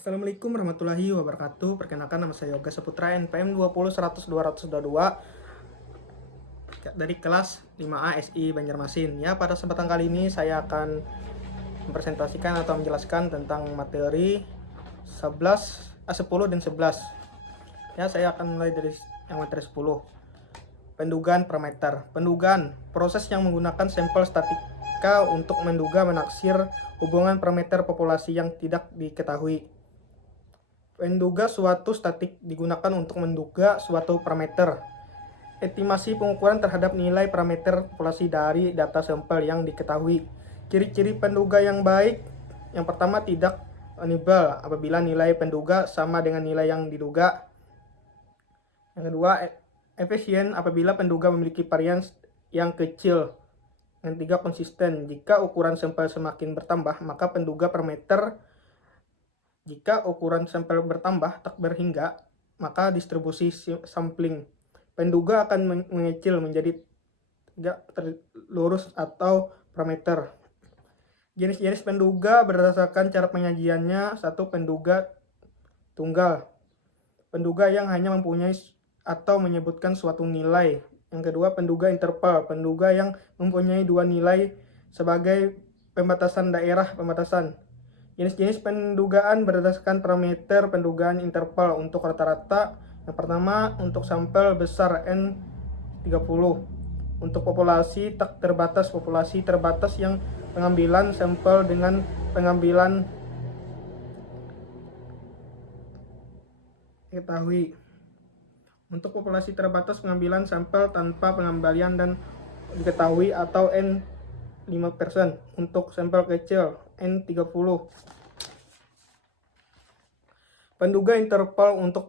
Assalamualaikum warahmatullahi wabarakatuh. Perkenalkan, nama saya Yoga Saputra, NPM 20 100 222 dari kelas 5A SI Banjarmasin. Ya, pada kesempatan kali ini saya akan mempresentasikan atau menjelaskan tentang materi 10 dan 11. Ya, saya akan mulai dari yang materi 10. Pendugaan parameter. Pendugaan, proses yang menggunakan sampel statika untuk menduga menaksir hubungan parameter populasi yang tidak diketahui. Menduga suatu statik digunakan untuk menduga suatu parameter. Estimasi pengukuran terhadap nilai parameter populasi dari data sampel yang diketahui. Ciri-ciri penduga yang baik. Yang pertama, tidak unable apabila nilai penduga sama dengan nilai yang diduga. Yang kedua, efisien apabila penduga memiliki varian yang kecil. Yang ketiga, konsisten. Jika ukuran sampel semakin bertambah, maka penduga parameter. Jika ukuran sampel bertambah tak berhingga, maka distribusi sampling penduga akan mengecil menjadi tidak lurus atau parameter. Jenis-jenis penduga berdasarkan cara penyajiannya. Satu, penduga tunggal, penduga yang hanya mempunyai atau menyebutkan suatu nilai. Yang kedua, penduga interval, penduga yang mempunyai dua nilai sebagai pembatasan daerah pembatasan. Jenis-jenis pendugaan berdasarkan parameter pendugaan interval untuk rata-rata. Yang pertama, untuk sampel besar N30. Untuk populasi tak terbatas, populasi terbatas yang pengambilan sampel dengan pengambilan diketahui. Untuk populasi terbatas, pengambilan sampel tanpa pengembalian dan diketahui atau N5%. Untuk sampel kecil N30. Penduga interval untuk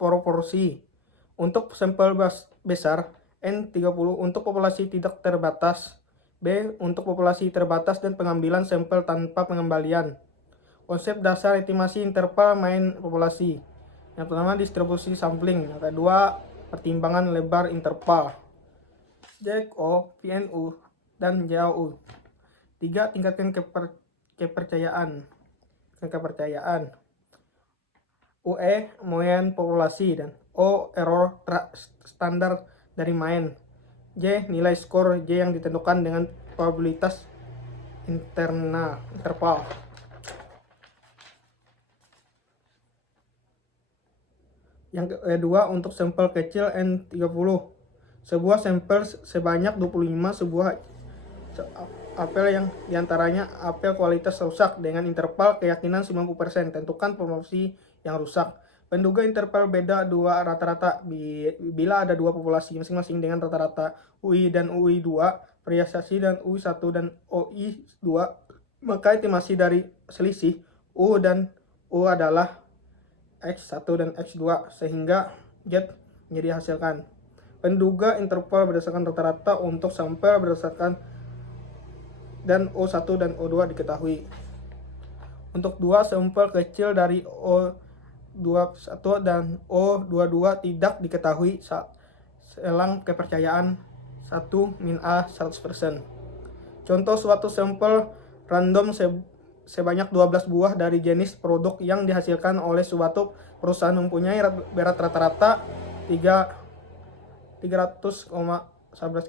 proporsi. Untuk sampel besar N30 untuk populasi tidak terbatas. B. Untuk populasi terbatas dan pengambilan sampel tanpa pengembalian. Konsep dasar estimasi interval main populasi. Yang pertama, distribusi sampling. Yang kedua, pertimbangan lebar interval. JXO, PNU, dan JAU. 3. Tingkatkan kepercayaan. UE, moyen populasi, dan O, error standar dari main. J, nilai skor J yang ditentukan dengan probabilitas interval. Yang kedua, untuk sampel kecil N30. Sebuah sampel sebanyak 25 sebuah apel yang diantaranya apel kualitas rusak dengan interval keyakinan 90%. Tentukan populasi yang rusak. Penduga interval beda dua rata-rata. Bila ada dua populasi masing-masing dengan rata-rata UI dan UI2, variasi dan UI1 dan OI2, maka estimasi dari selisih U dan U adalah X1 dan X2 sehingga Z menjadi hasilkan. Penduga interval berdasarkan rata-rata untuk sampel berdasarkan dan O1 dan O2 diketahui. Untuk dua sampel kecil dari O21 dan O22 tidak diketahui selang kepercayaan 1-A 100%. Contoh, suatu sampel random sebanyak 12 buah dari jenis produk yang dihasilkan oleh suatu perusahaan mempunyai berat rata-rata 300,11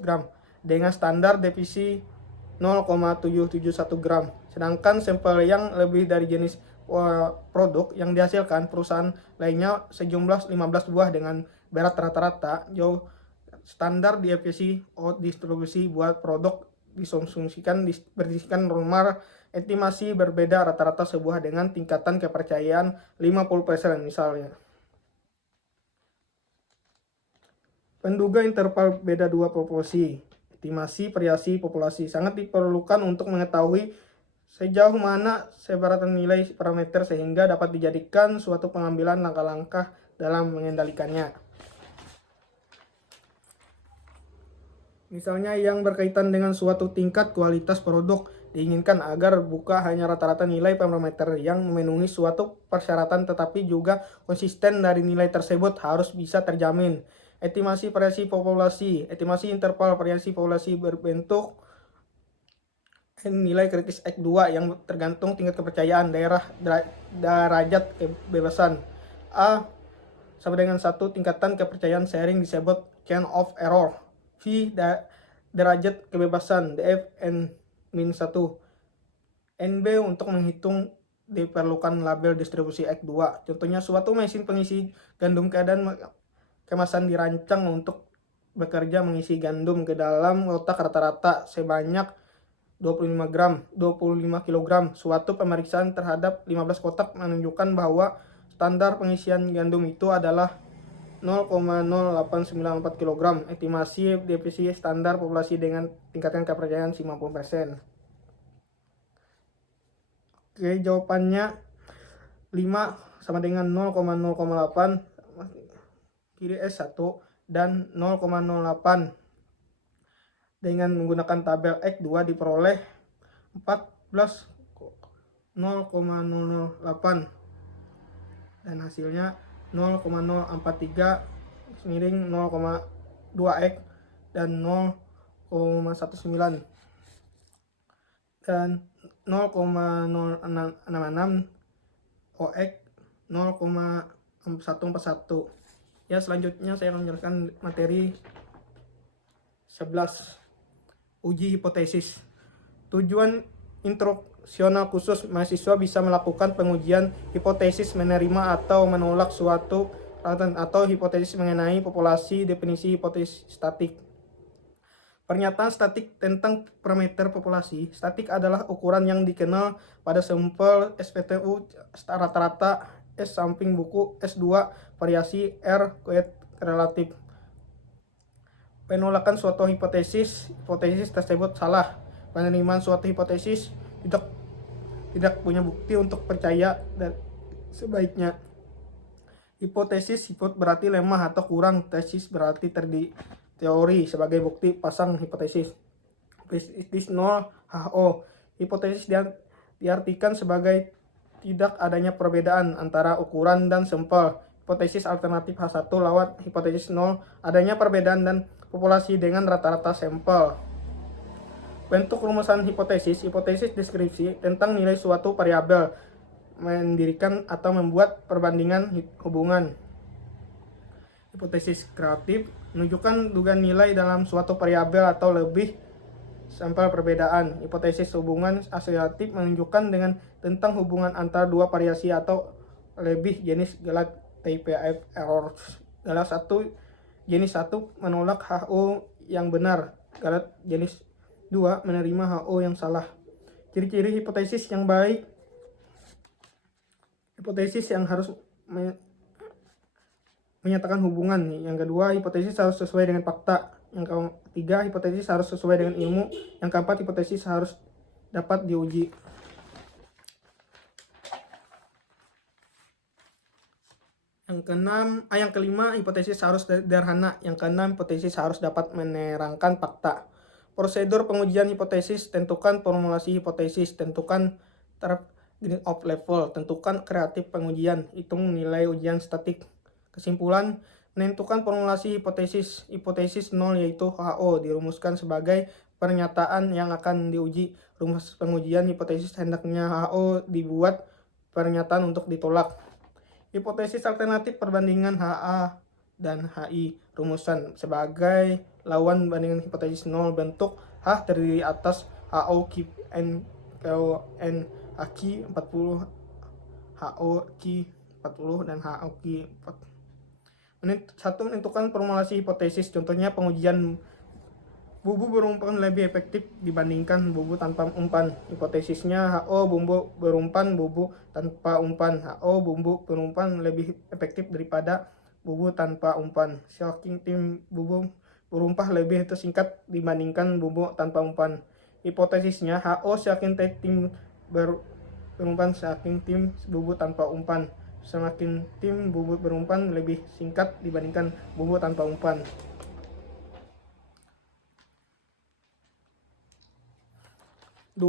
gram dengan standar devisi 0,771 gram. Sedangkan sampel yang lebih dari jenis produk yang dihasilkan perusahaan lainnya sejumlah 15 buah dengan berat rata-rata jauh standar devisi distribusi buat produk disumsikan berdasarkan normal estimasi berbeda rata-rata sebuah dengan tingkatan kepercayaan 50% misalnya. Penduga interval beda dua populasi. Estimasi variasi populasi sangat diperlukan untuk mengetahui sejauh mana sebaratan nilai parameter sehingga dapat dijadikan suatu pengambilan langkah-langkah dalam mengendalikannya. Misalnya yang berkaitan dengan suatu tingkat kualitas produk, diinginkan agar bukan hanya rata-rata nilai parameter yang memenuhi suatu persyaratan tetapi juga konsisten dari nilai tersebut harus bisa terjamin. Estimasi variasi populasi. Estimasi interval variasi populasi berbentuk Nilai kritis X2 yang tergantung tingkat kepercayaan derajat kebebasan. A sama dengan 1 tingkatan kepercayaan sharing disebut chain of error. V derajat kebebasan df n-1. NB untuk menghitung diperlukan label distribusi X2. Contohnya, suatu mesin pengisi gandum keadaan kemasan dirancang untuk bekerja mengisi gandum ke dalam kotak rata-rata sebanyak 25 kg. Suatu pemeriksaan terhadap 15 kotak menunjukkan bahwa standar pengisian gandum itu adalah 0,0894 kg. Estimasi defisi standar populasi dengan tingkatan kepercayaan 50%. Oke, jawabannya 5 sama dengan 0,008 kiri S1 dan 0,08. Dengan menggunakan tabel X2 diperoleh 14,008 dan hasilnya 0,043 miring 0,2x dan 0,19 dan 0,066 OX 0,141. Ya, selanjutnya saya akan menjelaskan materi 11. Uji hipotesis. Tujuan instruksional khusus, mahasiswa bisa melakukan pengujian hipotesis menerima atau menolak suatu atau hipotesis mengenai populasi. Definisi hipotesis statik. Pernyataan statik tentang parameter populasi. Statik adalah ukuran yang dikenal pada sampel SPTU rata-rata S samping buku S2 variasi R relatif. Penolakan suatu hipotesis tersebut salah. Penerimaan suatu hipotesis tidak punya bukti untuk percaya dan sebaiknya. Hipotesis berarti lemah atau kurang, tesis berarti teori sebagai bukti pasang hipotesis. Hipotesis 0 HO. Hipotesis diartikan sebagai tidak adanya perbedaan antara ukuran dan sampel. Hipotesis alternatif H1 lewat hipotesis 0 adanya perbedaan dan populasi dengan rata-rata sampel. Bentuk rumusan hipotesis deskripsi tentang nilai suatu variabel, mendirikan atau membuat perbandingan hubungan. Hipotesis kreatif menunjukkan dugaan nilai dalam suatu variabel atau lebih sampel perbedaan. Hipotesis hubungan asosiatif menunjukkan tentang hubungan antara dua variasi atau lebih jenis galat TPF error. Galat 1 jenis 1 menolak HO yang benar. Galat jenis 2 menerima HO yang salah. Ciri-ciri hipotesis yang baik. Hipotesis yang harus menyatakan hubungan. Yang kedua, hipotesis harus sesuai dengan fakta. Yang ketiga, hipotesis harus sesuai dengan ilmu. Yang keempat, hipotesis harus dapat diuji. Yang kelima, hipotesis harus sederhana. Yang keenam, hipotesis harus dapat menerangkan fakta. Prosedur pengujian hipotesis: tentukan formulasi hipotesis, tentukan taraf of level, tentukan kreatif pengujian, hitung nilai ujian statik. Kesimpulan: menentukan formulasi hipotesis. Hipotesis 0 yaitu HO dirumuskan sebagai pernyataan yang akan diuji. Rumus pengujian hipotesis hendaknya HO dibuat pernyataan untuk ditolak. Hipotesis alternatif perbandingan HA dan HI. Rumusan sebagai lawan bandingan hipotesis 0. Bentuk H terdiri atas HO Q N N Q 40, HO Q 40 dan HO Q 40. 1. Menentukan formulasi hipotesis. Contohnya pengujian bubu berumpan lebih efektif dibandingkan bubu tanpa umpan. Hipotesisnya HO bumbu berumpan bubu tanpa umpan. HO bumbu berumpan lebih efektif daripada bubu tanpa umpan. Shocking tim bubu berumpah lebih tersingkat dibandingkan bubu tanpa umpan. Hipotesisnya HO shocking tim berumpan shocking tim bubu tanpa umpan. Semakin tim bubu berumpan lebih singkat dibandingkan bubu tanpa umpan. 2.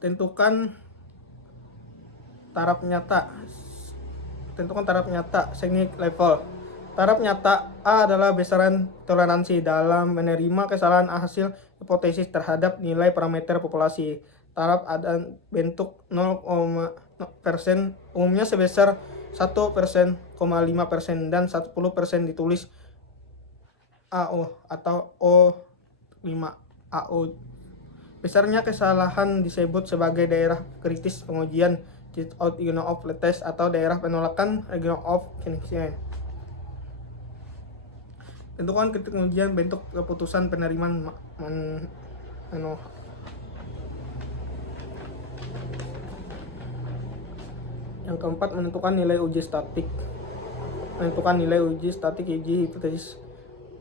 Tentukan taraf nyata. Technique level. Taraf nyata A adalah besaran toleransi dalam menerima kesalahan hasil hipotesis terhadap nilai parameter populasi. Taraf ada bentuk 0,% umumnya sebesar 1%, 5% dan 10% ditulis AO atau O5AO. Besarnya kesalahan disebut sebagai daerah kritis pengujian out region of test atau daerah penolakan region of connection. Tentukan kritik pengujian bentuk keputusan penerimaan Yang keempat, menentukan nilai uji statik. Menentukan nilai uji statik uji hipotesis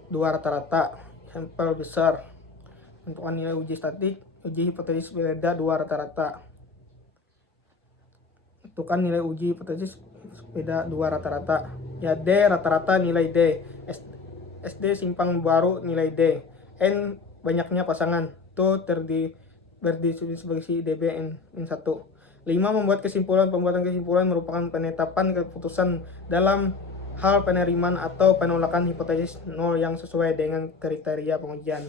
2 rata-rata sampel besar. Menentukan nilai uji statik uji hipotesis beda 2 rata-rata. Tentukan nilai uji hipotesis beda 2 rata-rata. Ya, D rata-rata nilai D. SD simpang baru nilai D. N banyaknya pasangan. To berdiskusi DB N1. 5. Membuat kesimpulan. Pembuatan kesimpulan merupakan penetapan keputusan dalam hal penerimaan atau penolakan hipotesis 0 yang sesuai dengan kriteria pengujian.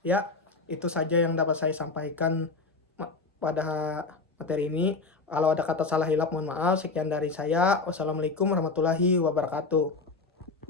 Ya, itu saja yang dapat saya sampaikan pada materi ini. Kalau ada kata salah hilap mohon maaf. Sekian dari saya. Wassalamualaikum warahmatullahi wabarakatuh.